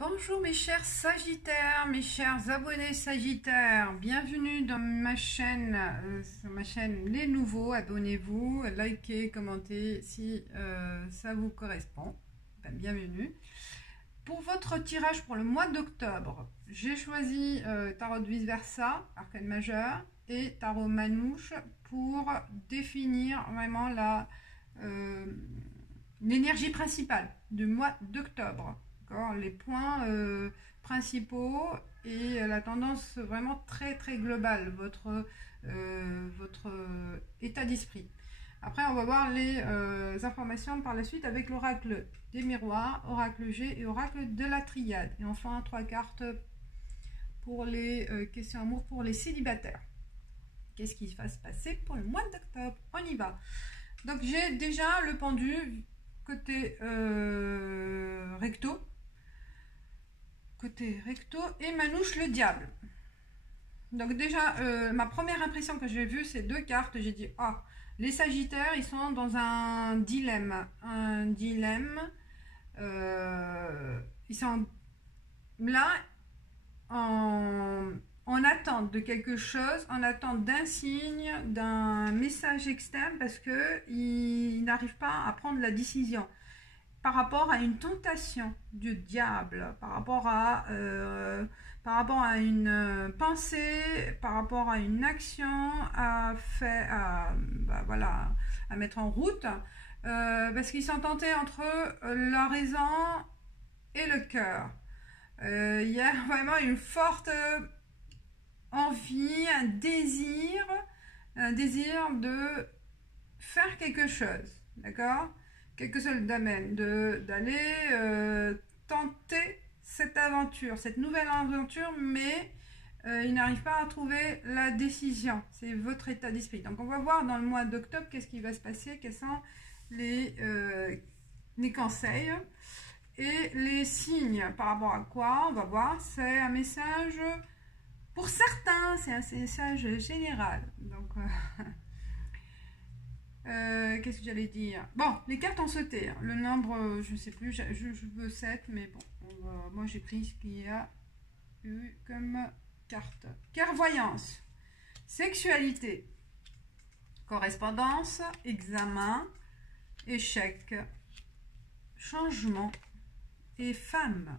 Bonjour mes chers Sagittaires, mes chers abonnés Sagittaires, bienvenue dans sur ma chaîne Les Nouveaux. Abonnez-vous, likez, commentez si ça vous correspond. Bienvenue. Pour votre tirage pour le mois d'octobre, j'ai choisi Tarot de Vice Versa, Arcane Majeur, et Tarot Manouche pour définir vraiment l'énergie principale du mois d'octobre. Les points principaux et la tendance vraiment très très globale, votre état d'esprit. Après, on va voir les informations par la suite avec l'oracle des miroirs, oracle G et oracle de la triade. Et enfin, 3 cartes pour les questions amour pour les célibataires. Qu'est-ce qui va se passer pour le mois d'octobre? On y va. Donc, j'ai déjà le pendu côté recto. Et Manouche le diable. Donc déjà, ma première impression que j'ai vue, ces deux cartes, j'ai dit, ah, les Sagittaires, ils sont dans un dilemme. Ils sont là en attente de quelque chose, en attente d'un signe, d'un message externe, parce qu'ils n'arrivent pas à prendre la décision. Par rapport à une tentation du diable, par rapport à une pensée, par rapport à une action à mettre en route, parce qu'ils sont tentés entre la raison et le cœur. Il y a vraiment une forte envie, un désir de faire quelque chose, d'accord ? Quel que soit le domaine, d'aller tenter cette aventure, cette nouvelle aventure, mais il n'arrive pas à trouver la décision. C'est votre état d'esprit. Donc on va voir dans le mois d'octobre qu'est-ce qui va se passer, quels sont les conseils et les signes par rapport à quoi. On va voir, c'est un message pour certains, c'est un message général. Donc qu'est-ce que j'allais dire? Bon, les cartes ont sauté. Hein. Le nombre, je ne sais plus, je veux 7, mais bon, moi j'ai pris ce qu'il y a eu comme carte. Clairvoyance, sexualité, correspondance, examen, échec, changement et femme.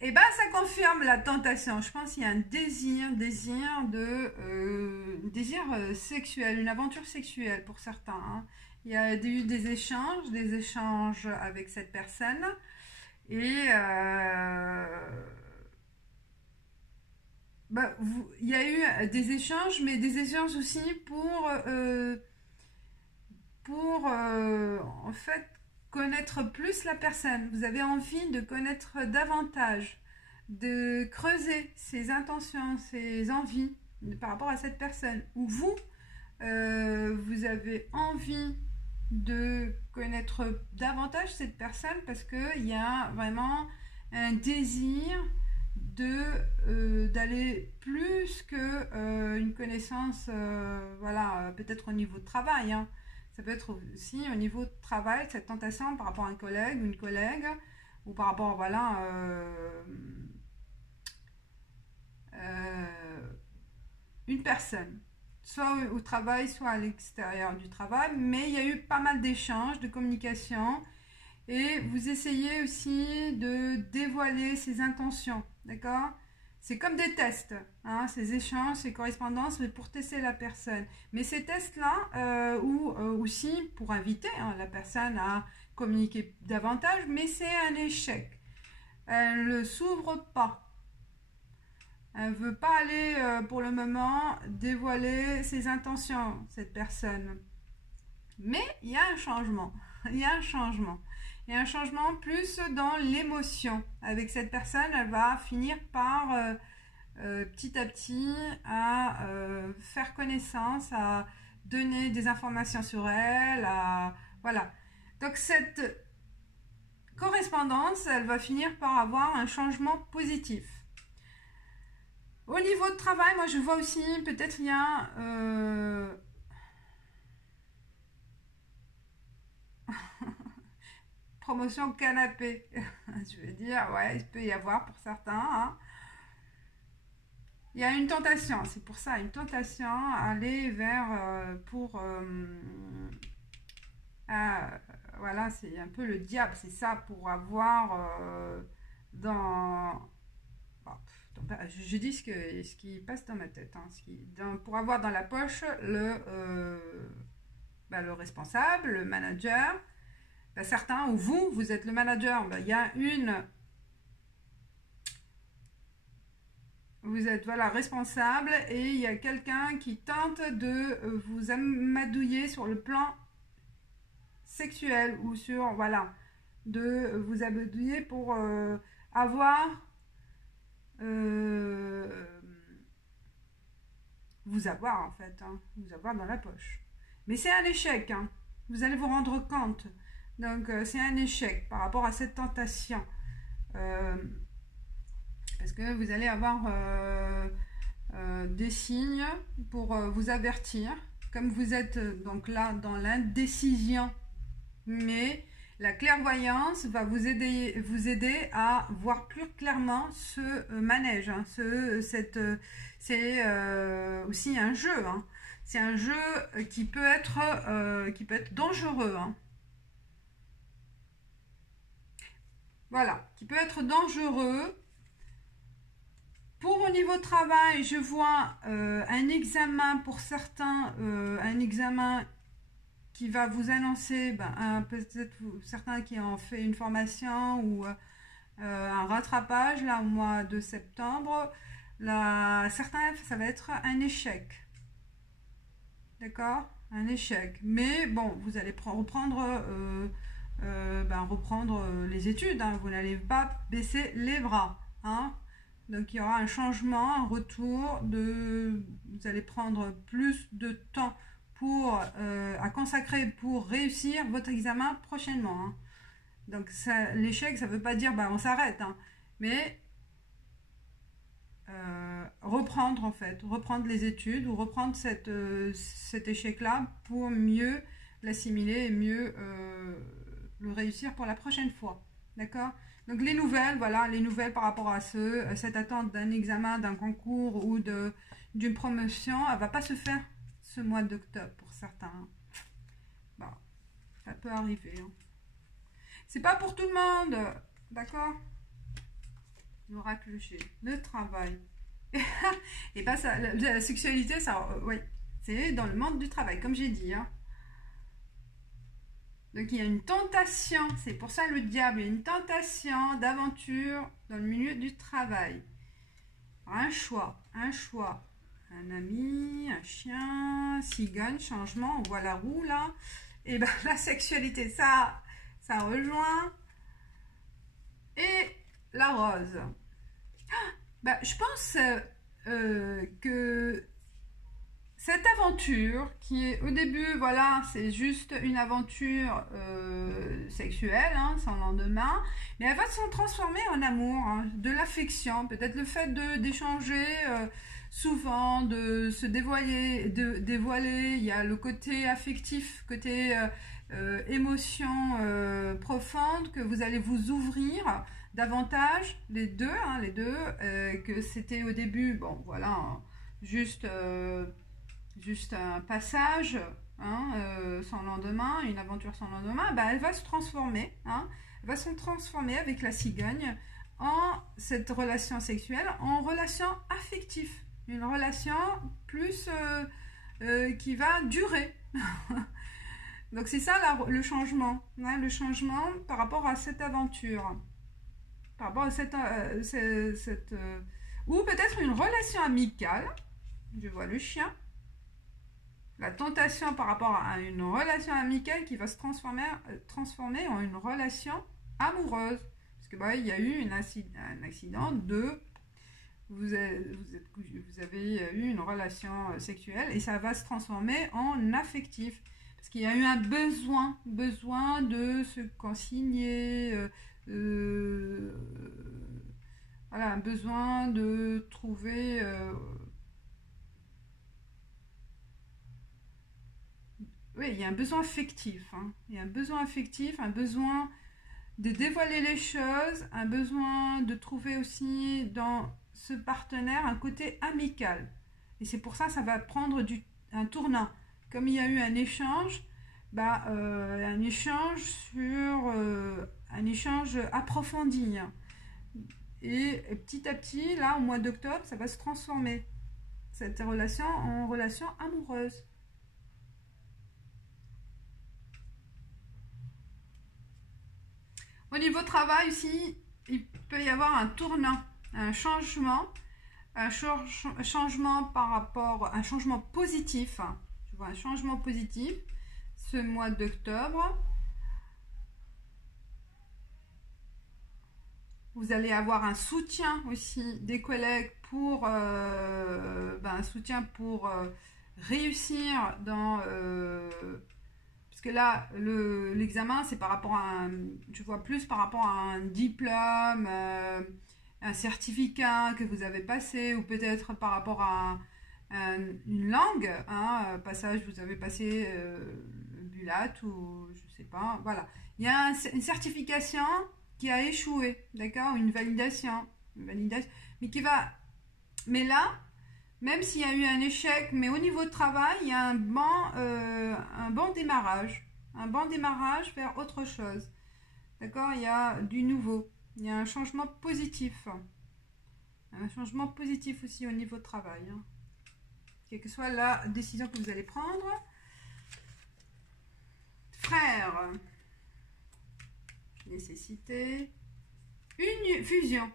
Et bien, ça confirme la tentation. Je pense qu'il y a un désir sexuel, une aventure sexuelle pour certains. Hein. Il y a eu des échanges avec cette personne. Et il y a eu des échanges, mais des échanges aussi pour en fait, connaître plus la personne. Vous avez envie de connaître davantage, de creuser ses intentions, ses envies par rapport à cette personne. Ou vous, vous avez envie de connaître davantage cette personne parce qu'il y a vraiment un désir d'aller plus que une connaissance, peut-être au niveau de travail, hein. Ça peut être aussi au niveau de travail, cette tentation par rapport à un collègue ou une collègue, ou par rapport une personne, soit au travail, soit à l'extérieur du travail. Mais il y a eu pas mal d'échanges, de communication, et vous essayez aussi de dévoiler ses intentions, d'accord ? C'est comme des tests, hein, ces échanges, ces correspondances, mais pour tester la personne. Mais ces tests-là, ou aussi pour inviter la personne à communiquer davantage, mais c'est un échec. Elle ne s'ouvre pas. Elle ne veut pas aller, pour le moment, dévoiler ses intentions, cette personne. Mais il y a un changement. Il y a un changement. Il y a un changement plus dans l'émotion. Avec cette personne, elle va finir par petit à petit à faire connaissance, à donner des informations sur elle, voilà. Donc cette correspondance, elle va finir par avoir un changement positif. Au niveau de travail, moi je vois aussi, peut-être il y a promotion canapé. Je veux dire, ouais, il peut y avoir pour certains. Hein. Il y a une tentation, c'est pour ça, une tentation à aller vers voilà, c'est un peu le diable, c'est ça, pour avoir dans... bon, je dis ce qui passe dans ma tête, hein, pour avoir dans la poche le responsable, le manager. Ben, certains, ou vous êtes le manager, ben, il y a vous êtes voilà, responsable et il y a quelqu'un qui tente de vous amadouiller sur le plan sexuel ou sur, voilà, de vous amadouiller pour avoir, vous avoir en fait, hein, vous avoir dans la poche. Mais c'est un échec, hein. Vous allez vous rendre compte. Donc c'est un échec par rapport à cette tentation. Parce que vous allez avoir des signes pour vous avertir. Comme vous êtes donc là dans l'indécision, mais la clairvoyance va vous aider à voir plus clairement ce manège. Hein, c'est aussi un jeu. Hein. C'est un jeu qui peut être dangereux. Hein. Voilà, qui peut être dangereux. Pour au niveau travail, je vois un examen pour certains, un examen qui va vous annoncer, peut-être certains qui ont fait une formation ou un rattrapage là au mois de septembre. Certains, ça va être un échec. D'accord? Un échec. Mais bon, vous allez reprendre les études. Hein. Vous n'allez pas baisser les bras. Hein. Donc il y aura un changement, un retour. Vous allez prendre plus de temps à consacrer pour réussir votre examen prochainement. Hein. Donc l'échec, ça ne veut pas dire on s'arrête. Hein. Mais reprendre en fait, reprendre les études ou reprendre cet échec-là pour mieux l'assimiler et mieux le réussir pour la prochaine fois. D'accord? Donc les nouvelles, voilà, les nouvelles par rapport à cette attente d'un examen, d'un concours ou d'une promotion, elle ne va pas se faire ce mois d'octobre pour certains. Bon, ça peut arriver. Hein. C'est pas pour tout le monde, d'accord? L'oracle G, le travail. Et pas ça, la sexualité, ça, oui, c'est dans le monde du travail, comme j'ai dit. Hein. Donc il y a une tentation, c'est pour ça le diable, il y a une tentation d'aventure dans le milieu du travail. Un choix, un ami, un chien, cigogne, changement, on voit la roue là. Et la sexualité, ça rejoint. Et la rose. Je pense que cette aventure qui est au début, voilà, c'est juste une aventure sexuelle, hein, sans lendemain, mais elle va se transformer en amour, hein, de l'affection, peut-être le fait d'échanger souvent, de se dévoiler, il y a le côté affectif, côté émotion profonde, que vous allez vous ouvrir davantage, les deux, que c'était au début, bon voilà, hein, juste un passage sans lendemain, une aventure sans lendemain, elle va se transformer, hein, elle va se transformer avec la cigogne en cette relation sexuelle, en relation affective, une relation plus qui va durer. Donc c'est ça le changement, hein, le changement par rapport à cette aventure, par rapport à ou peut-être une relation amicale. Je vois le chien. La tentation par rapport à une relation amicale qui va se transformer en une relation amoureuse. Parce que il y a eu un accident vous avez eu une relation sexuelle et ça va se transformer en affectif. Parce qu'il y a eu un besoin de se consigner, voilà, un besoin de trouver... oui, il y a un besoin affectif. Hein. Il y a un besoin affectif, un besoin de dévoiler les choses, un besoin de trouver aussi dans ce partenaire un côté amical. Et c'est pour ça que ça va prendre un tournant. Comme il y a eu un échange, un échange un échange approfondi. Et petit à petit, là, au mois d'octobre, ça va se transformer, cette relation, en relation amoureuse. Au niveau travail aussi, il peut y avoir un tournant, un changement par rapport, un changement positif. Je vois un changement positif ce mois d'octobre. Vous allez avoir un soutien aussi des collègues pour un soutien pour réussir dans parce que là l'examen c'est par rapport à je vois plus par rapport à un diplôme, un certificat que vous avez passé, ou peut-être par rapport à une langue, un passage, vous avez passé le BULAT ou je sais pas, voilà. Il y a une certification qui a échoué, d'accord, une validation, mais là, même s'il y a eu un échec, mais au niveau de travail, il y a un bon démarrage vers autre chose, d'accord, il y a du nouveau, il y a un changement positif aussi au niveau de travail, hein. Quelle que soit la décision que vous allez prendre. Frère, nécessité, une fusion.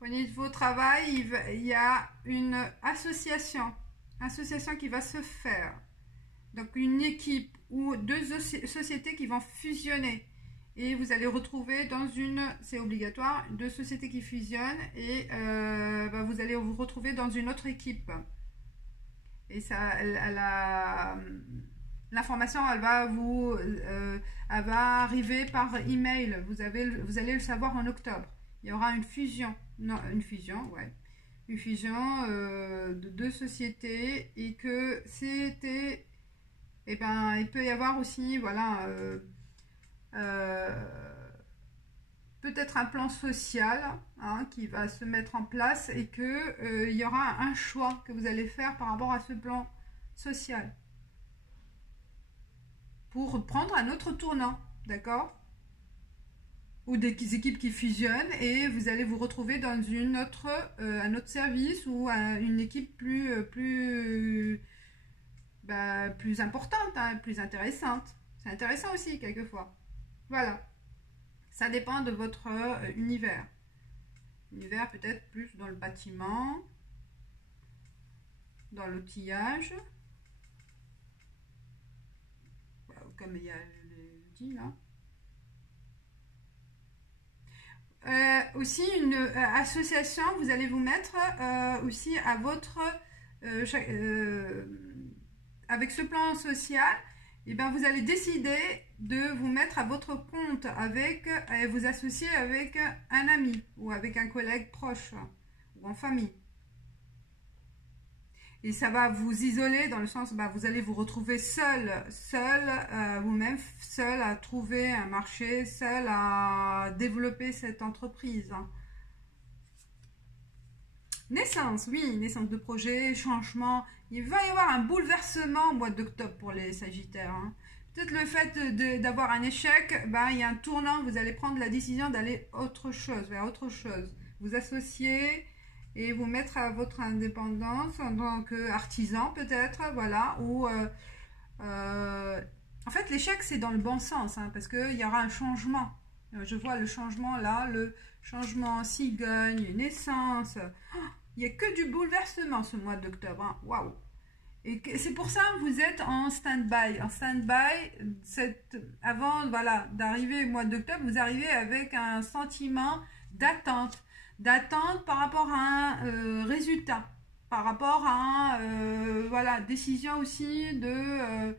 Au niveau travail, il y a une association qui va se faire. Donc une équipe ou deux sociétés qui vont fusionner. Et vous allez retrouver dans c'est obligatoire, deux sociétés qui fusionnent et vous allez vous retrouver dans une autre équipe. Et ça, l'information, elle va arriver par email. Vous allez le savoir en octobre. Il y aura une fusion, de deux sociétés et que c'était, il peut y avoir aussi, peut-être un plan social qui va se mettre en place et que il y aura un choix que vous allez faire par rapport à ce plan social pour prendre un autre tournant, d'accord, ou des équipes qui fusionnent et vous allez vous retrouver dans un autre service ou une équipe plus importante, plus intéressante. C'est intéressant aussi quelquefois. Voilà. Ça dépend de votre univers. Univers peut-être plus dans le bâtiment, dans l'outillage. Comme il y a l'outil là. Aussi une association, vous allez vous mettre aussi à votre avec ce plan social, et vous allez décider de vous mettre à votre compte vous associer avec un ami ou avec un collègue proche ou en famille. Et ça va vous isoler dans le sens, vous allez vous retrouver seul vous-même, seul à trouver un marché, seul à développer cette entreprise. Naissance, oui, naissance de projet, changement. Il va y avoir un bouleversement au mois d'octobre pour les Sagittaires. Peut-être le fait d'avoir un échec, il y a un tournant, vous allez prendre la décision d'aller vers autre chose. Vous associer et vous mettre à votre indépendance en tant qu'artisan peut-être, voilà, ou en fait l'échec c'est dans le bon sens, parce qu'il y aura un changement. Je vois le changement là, le changement cigogne, naissance. Il n'y a que du bouleversement ce mois d'octobre, waouh. Et c'est pour ça que vous êtes en stand-by. En stand-by, avant d'arriver au mois d'octobre, vous arrivez avec un sentiment d'attente par rapport à un résultat, par rapport à décision aussi de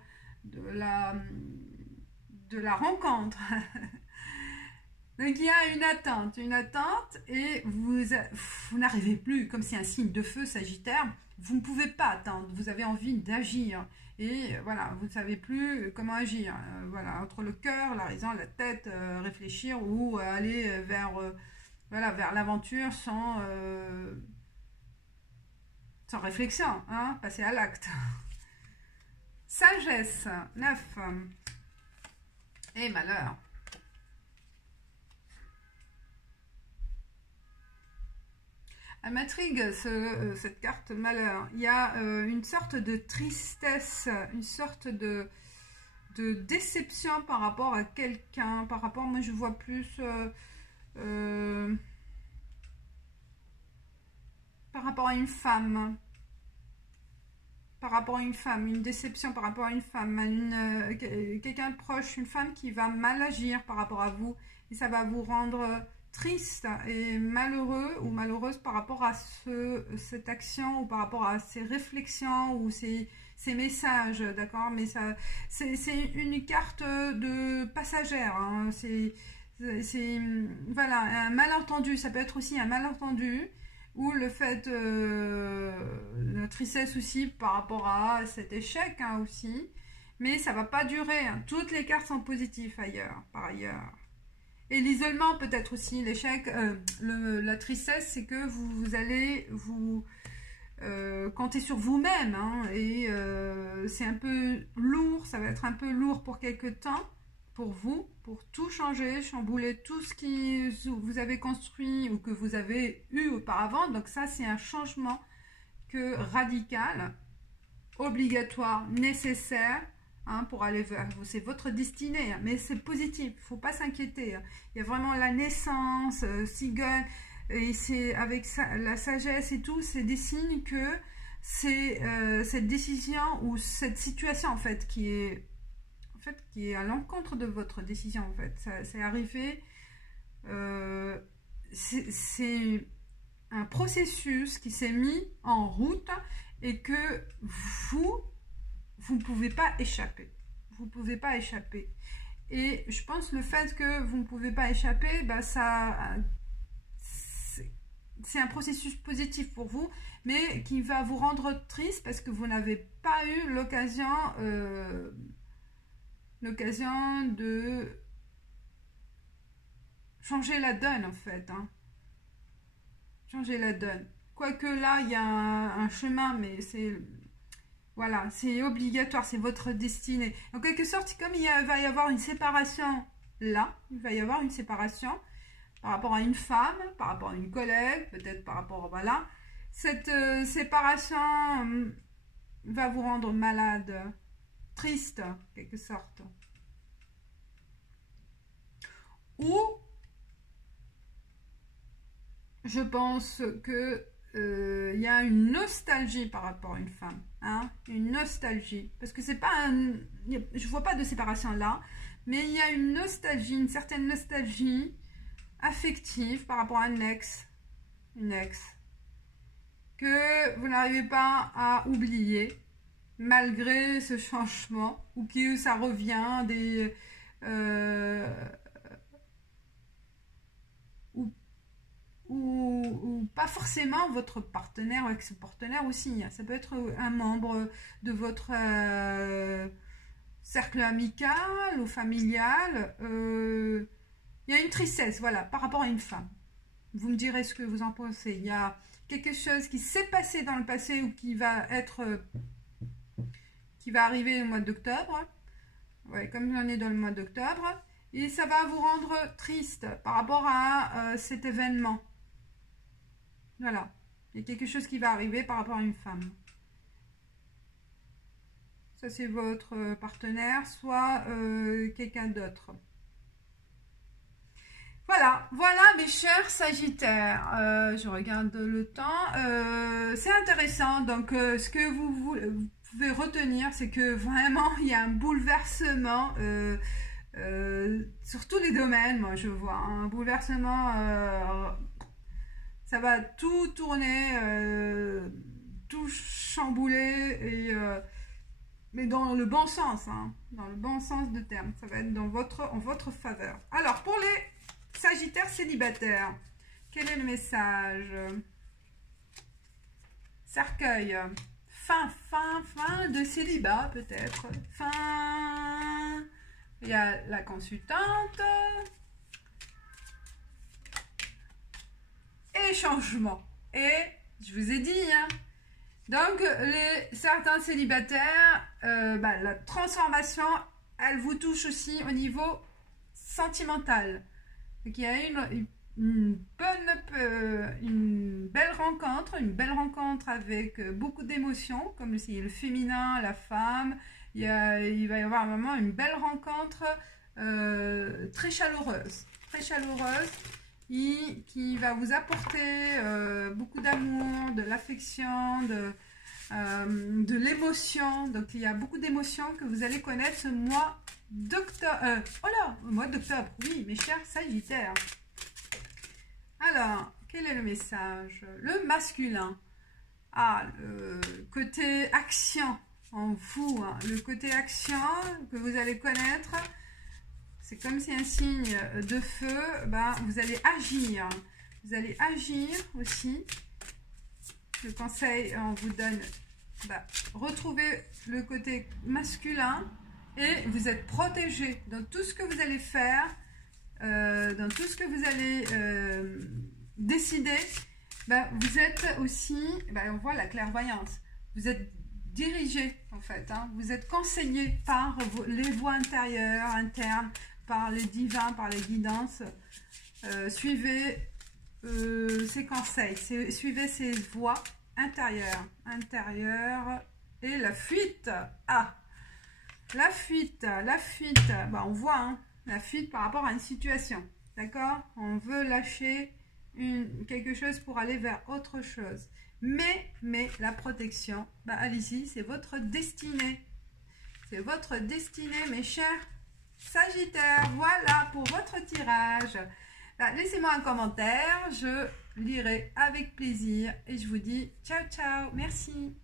la rencontre. Donc il y a une attente et vous n'arrivez plus, comme c'est un signe de feu Sagittaire, vous ne pouvez pas attendre, vous avez envie d'agir. Et voilà, vous ne savez plus comment agir. Voilà, entre le cœur, la raison, la tête, réfléchir ou aller vers, voilà, vers l'aventure sans réflexion, hein, passer à l'acte. Sagesse, 9. Et malheur. Elle m'intrigue cette carte malheur. Il y a une sorte de tristesse, une sorte de déception par rapport à quelqu'un, par rapport, moi je vois plus par rapport à une femme, une déception par rapport à une femme, quelqu'un de proche, une femme qui va mal agir par rapport à vous, et ça va vous rendre triste et malheureux ou malheureuse par rapport à cette action ou par rapport à ces réflexions ou ces messages, d'accord? Mais ça, c'est une carte de passagère, hein. C'est voilà, un malentendu, ça peut être aussi un malentendu, ou le fait, la tristesse aussi par rapport à cet échec, hein, aussi, mais ça va pas durer, hein. Toutes les cartes sont positives par ailleurs. Et l'isolement peut-être aussi, l'échec, la tristesse, c'est que vous allez vous compter sur vous-même, hein, et c'est un peu lourd, ça va être un peu lourd pour quelque temps, pour vous, pour tout changer, chambouler tout ce qui vous avez construit ou que vous avez eu auparavant. Donc ça, c'est un changement radical, obligatoire, nécessaire, hein, pour aller vers vous. C'est votre destinée, hein, mais c'est positif, il ne faut pas s'inquiéter, hein. Il y a vraiment la naissance, cigogne, et c'est avec ça, la sagesse et tout, c'est des signes que c'est cette décision ou cette situation en fait qui est à l'encontre de votre décision en fait. C'est arrivé, c'est un processus qui s'est mis en route et que vous ne pouvez pas échapper. Vous ne pouvez pas échapper. Et je pense le fait que vous ne pouvez pas échapper, bah c'est un processus positif pour vous, mais qui va vous rendre triste parce que vous n'avez pas eu l'occasion de changer la donne en fait, hein. Changer la donne. Quoique là, il y a un chemin, mais c'est... Voilà, c'est obligatoire, c'est votre destinée. En quelque sorte, comme va y avoir une séparation là, il va y avoir une séparation par rapport à une femme, par rapport à une collègue, peut-être par rapport, voilà. Cette séparation va vous rendre malade, triste, en quelque sorte. Ou, je pense que il y a une nostalgie par rapport à une femme, hein, une nostalgie, parce que c'est pas je vois pas de séparation là, mais il y a une nostalgie, une certaine nostalgie affective par rapport à une ex, que vous n'arrivez pas à oublier malgré ce changement, ou que ça revient des ou pas forcément votre partenaire ou ex-partenaire aussi. Ça peut être un membre de votre cercle amical ou familial. Il y a une tristesse, voilà, par rapport à une femme. Vous me direz ce que vous en pensez. Il y a quelque chose qui s'est passé dans le passé ou qui va arriver au mois d'octobre. Ouais, comme j'en ai dans le mois d'octobre. Et ça va vous rendre triste par rapport à cet événement. Voilà. Il y a quelque chose qui va arriver par rapport à une femme. Ça, c'est votre partenaire, soit quelqu'un d'autre. Voilà mes chers Sagittaires. Je regarde le temps. C'est intéressant. Donc, ce que vous pouvez retenir, c'est que vraiment, il y a un bouleversement sur tous les domaines. Moi, je vois un bouleversement. Ça va tout tourner, tout chambouler, mais dans le bon sens, hein, dans le bon sens de terme. Ça va être en votre faveur. Alors, pour les Sagittaires célibataires, quel est le message? Cercueil, fin de célibat peut-être. Fin. Il y a la consultante. Et changement. Et je vous ai dit, hein, donc certains célibataires, la transformation, elle vous touche aussi au niveau sentimental. Donc il y a une belle rencontre avec beaucoup d'émotions, comme si le féminin, la femme, il va y avoir vraiment une belle rencontre très chaleureuse, qui va vous apporter beaucoup d'amour, de l'affection, de l'émotion. Donc il y a beaucoup d'émotions que vous allez connaître ce mois d'octobre. Mois d'octobre, oui, mes chers Sagittaires. Alors, quel est le message? Le masculin. Ah, le côté action en vous, hein, le côté action que vous allez connaître. C'est comme si un signe de feu, vous allez agir. Vous allez agir aussi. Le conseil, on vous donne, retrouvez le côté masculin et vous êtes protégé dans tout ce que vous allez faire, dans tout ce que vous allez décider. Vous êtes aussi, on voit la clairvoyance. Vous êtes dirigé en fait, hein. Vous êtes conseillé par les voies intérieures, internes, par les divins, par les guidances. Suivez ces conseils, suivez ces voies intérieures. Et la fuite. Ah, la fuite. On voit, hein, la fuite par rapport à une situation. D'accord? On veut lâcher quelque chose pour aller vers autre chose. Mais la protection, allez-y, c'est votre destinée. C'est votre destinée, mes chers Sagittaire. Voilà pour votre tirage. Laissez-moi un commentaire, je lirai avec plaisir et je vous dis ciao ciao, merci.